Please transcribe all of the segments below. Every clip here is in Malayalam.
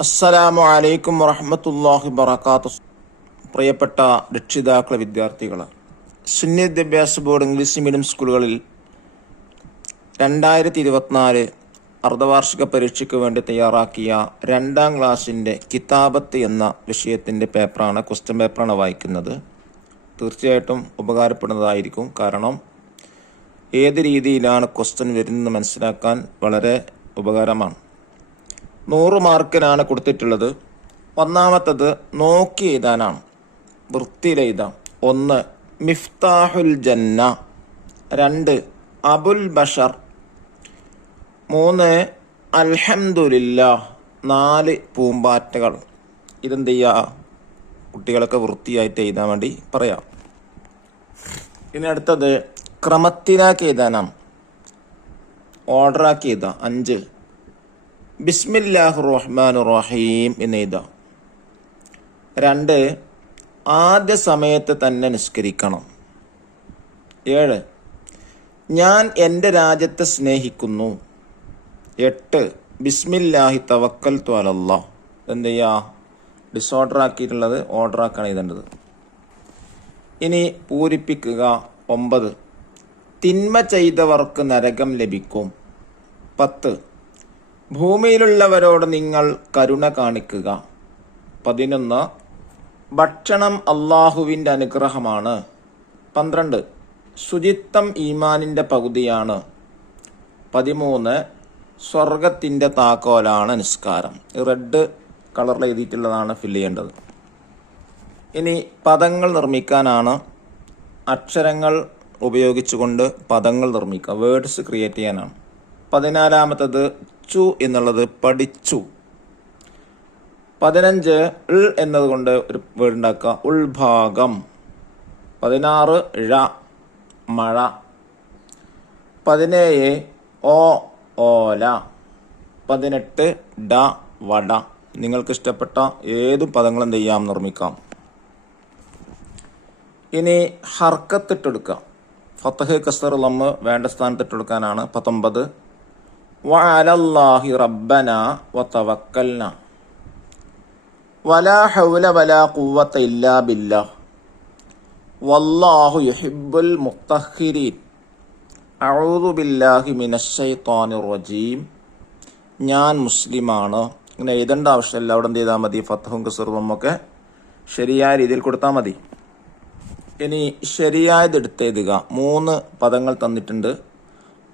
അസ്സലാമു അലൈക്കും വറഹമത്തല്ലാഹി വബറകാത്തു പ്രിയപ്പെട്ട രക്ഷിതാക്കളെ വിദ്യാർത്ഥികൾ സുന്നി വിദ്യാഭ്യാസ ബോർഡ് ഇംഗ്ലീഷ് മീഡിയം സ്കൂളുകളിൽ രണ്ടായിരത്തി ഇരുപത്തിനാല് അർദ്ധവാർഷിക പരീക്ഷയ്ക്ക് വേണ്ടി തയ്യാറാക്കിയ രണ്ടാം ക്ലാസ്സിന്റെ കിതാബത്ത് എന്ന വിഷയത്തിന്റെ പേപ്പറാണ് ക്വസ്റ്റ്യൻ പേപ്പറാണ് വായിക്കുന്നത്. തീർച്ചയായിട്ടും ഉപകാരപ്പെടുന്നതായിരിക്കും. കാരണം ഏത് രീതിയിലാണ് ക്വസ്റ്റ്യൻ വരുന്നത് മനസ്സിലാക്കാൻ വളരെ ഉപകാരമാണ്. നൂറ് മാർക്കിനാണ് കൊടുത്തിട്ടുള്ളത്. ഒന്നാമത്തത് നോക്കി എഴുതാനാണ്. വൃത്തിയിൽ എഴുതാം ഒന്ന് മിഫ്താഹുൽ ജന്ന. രണ്ട് അബുൽ ബഷർ. മൂന്ന് അൽഹംദുലില്ല നാല് പൂമ്പാറ്റകൾ. ഇതെന്ത് ചെയ്യുക കുട്ടികളൊക്കെ വൃത്തിയായിട്ട് എഴുതാൻ വേണ്ടി പറയാം. ഇനി അടുത്തത് ക്രമത്തിലാക്കി എഴുതാനാണ്. ഓർഡറാക്കി എഴുതാം. അഞ്ച് ബിസ്മില്ലാഹ് റഹ്മാൻ റഹീം എന്ന് എഴുതാം. രണ്ട് ആദ്യ സമയത്ത് തന്നെ നിസ്കരിക്കണം. ഏഴ് ഞാൻ എന്റെ രാജ്യത്തെ സ്നേഹിക്കുന്നു. എട്ട് ബിസ്മില്ലാഹി തവക്കൽ ത്വാലല്ല എന്ത് ചെയ്യുക ഡിസോർഡർ ആക്കിയിട്ടുള്ളത് ഓർഡർ ആക്കാണ് എഴുതേണ്ടത്. ഇനി പൂരിപ്പിക്കുക. ഒമ്പത് തിന്മ ചെയ്തവർക്ക് നരകം ലഭിക്കും. പത്ത് ഭൂമിയിലുള്ളവരോട് നിങ്ങൾ കരുണ കാണിക്കുക. പതിനൊന്ന് ഭക്ഷണം അള്ളാഹുവിന്റെ അനുഗ്രഹമാണ്. പന്ത്രണ്ട് ശുചിത്വം ഈമാനിന്റെ പകുതിയാണ്. പതിമൂന്ന് സ്വർഗത്തിന്റെ താക്കോലാണ് നിസ്കാരം. റെഡ് കളറിൽ എഴുതിയിട്ടുള്ളതാണ് ഫില്ല് ചെയ്യേണ്ടത്. ഇനി പദങ്ങൾ നിർമ്മിക്കാനാണ് അക്ഷരങ്ങൾ ഉപയോഗിച്ചുകൊണ്ട് പദങ്ങൾ നിർമ്മിക്കുക. വേർഡ്സ് ക്രിയേറ്റ് ചെയ്യാനാണ്. പതിനാലാമത്തത് ചു എന്നുള്ളത് പഠിച്ചു. പതിനഞ്ച് ഉൾ എന്നതുകൊണ്ട് ഒരു വേർഡ് ഉണ്ടാക്കുക. ഉൾഭാഗം. പതിനാറ് ഴ മഴ. പതിനേഴ് ഓ ഓല. പതിനെട്ട് ഡ വട. നിങ്ങൾക്ക് ഇഷ്ടപ്പെട്ട ഏതും പദങ്ങളും എന്ത് ചെയ്യാം? നിർമ്മിക്കാം. ഇനി ഹർക്കത്തിട്ടെടുക്കാം ഫത്തഹ് കസർ ലമ്മ് വേണ്ട സ്ഥാനത്തിട്ടെടുക്കാനാണ് പത്തൊമ്പത് വഅലല്ലാഹി റബ്ബന വതവക്കൽന. വലാ ഹൗല വലാ ഖുവത ഇല്ലാ ബില്ലാഹ്. വല്ലാഹു യുഹിബ്ബുൽ മുത്തഖിരീൻ അഊദു ബില്ലാഹി മിനശ് ശൈത്വാനിർ റജീം. ഞാൻ മുസ്ലിമാണ്. ഇങ്ങനെ എഴുതേണ്ട ആവശ്യമില്ല. അവിടെ എന്ത് ചെയ്താൽ മതി? ഫത്തഹും കസുറും ഒക്കെ ശരിയായ രീതിയിൽ കൊടുത്താൽ മതി. ഇനി ശരിയായത് എടുത്തെഴുതുക. മൂന്ന് പദങ്ങൾ തന്നിട്ടുണ്ട്.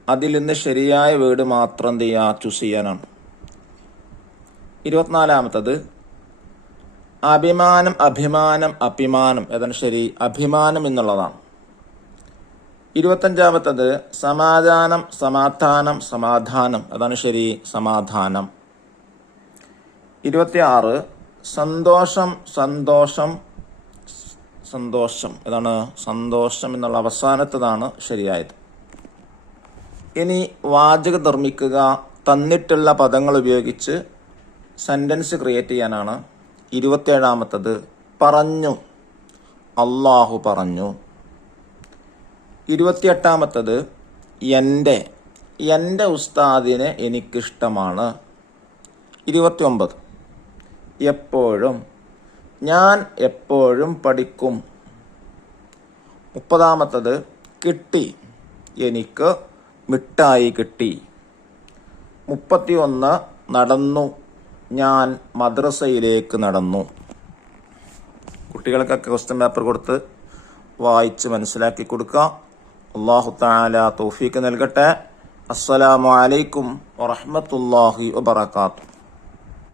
അതിൽ നിന്ന് ശരിയായ വേർഡ് മാത്രം എന്ത് ചെയ്യുക ചൂസ് ചെയ്യാനാണ്. ഇരുപത്തിനാലാമത്തത് അഭിമാനം അഭിമാനം അഭിമാനം. ഏതാണ് ശരി? അഭിമാനം എന്നുള്ളതാണ്. ഇരുപത്തഞ്ചാമത്തത് സമാധാനം സമാധാനം സമാധാനം. അതാണ് ശരി? സമാധാനം. ഇരുപത്തിയാറ് സന്തോഷം സന്തോഷം സന്തോഷം. ഏതാണ്? സന്തോഷം എന്നുള്ള അവസാനത്തതാണ് ശരിയായത്. ഇനി വാചക നിർമ്മിക്കുക തന്നിട്ടുള്ള പദങ്ങൾ ഉപയോഗിച്ച് സെന്റൻസ് ക്രിയേറ്റ് ചെയ്യാനാണ് ഇരുപത്തേഴാമത്തത് പറഞ്ഞു. അള്ളാഹു പറഞ്ഞു. ഇരുപത്തിയെട്ടാമത്തത് എന്റെ എന്റെ ഉസ്താദിനെ എനിക്കിഷ്ടമാണ്. ഇരുപത്തിയൊമ്പത് എപ്പോഴും ഞാൻ എപ്പോഴും പഠിക്കും. മുപ്പതാമത്തത് കിട്ടി എനിക്ക് മിഠായി കിട്ടി. മുപ്പത്തിയൊന്ന് നടന്നു. ഞാൻ മദ്രസയിലേക്ക് നടന്നു. കുട്ടികൾക്കൊക്കെ ക്വസ്റ്റ്യൻ പേപ്പർ കൊടുത്ത് വായിച്ച് മനസ്സിലാക്കി കൊടുക്കുക. അള്ളാഹു താല തൗഫീക്ക് നൽകട്ടെ. അസ്സലാമു അലൈക്കും വറഹമത്തല്ലാഹി വബറകാതുഹു.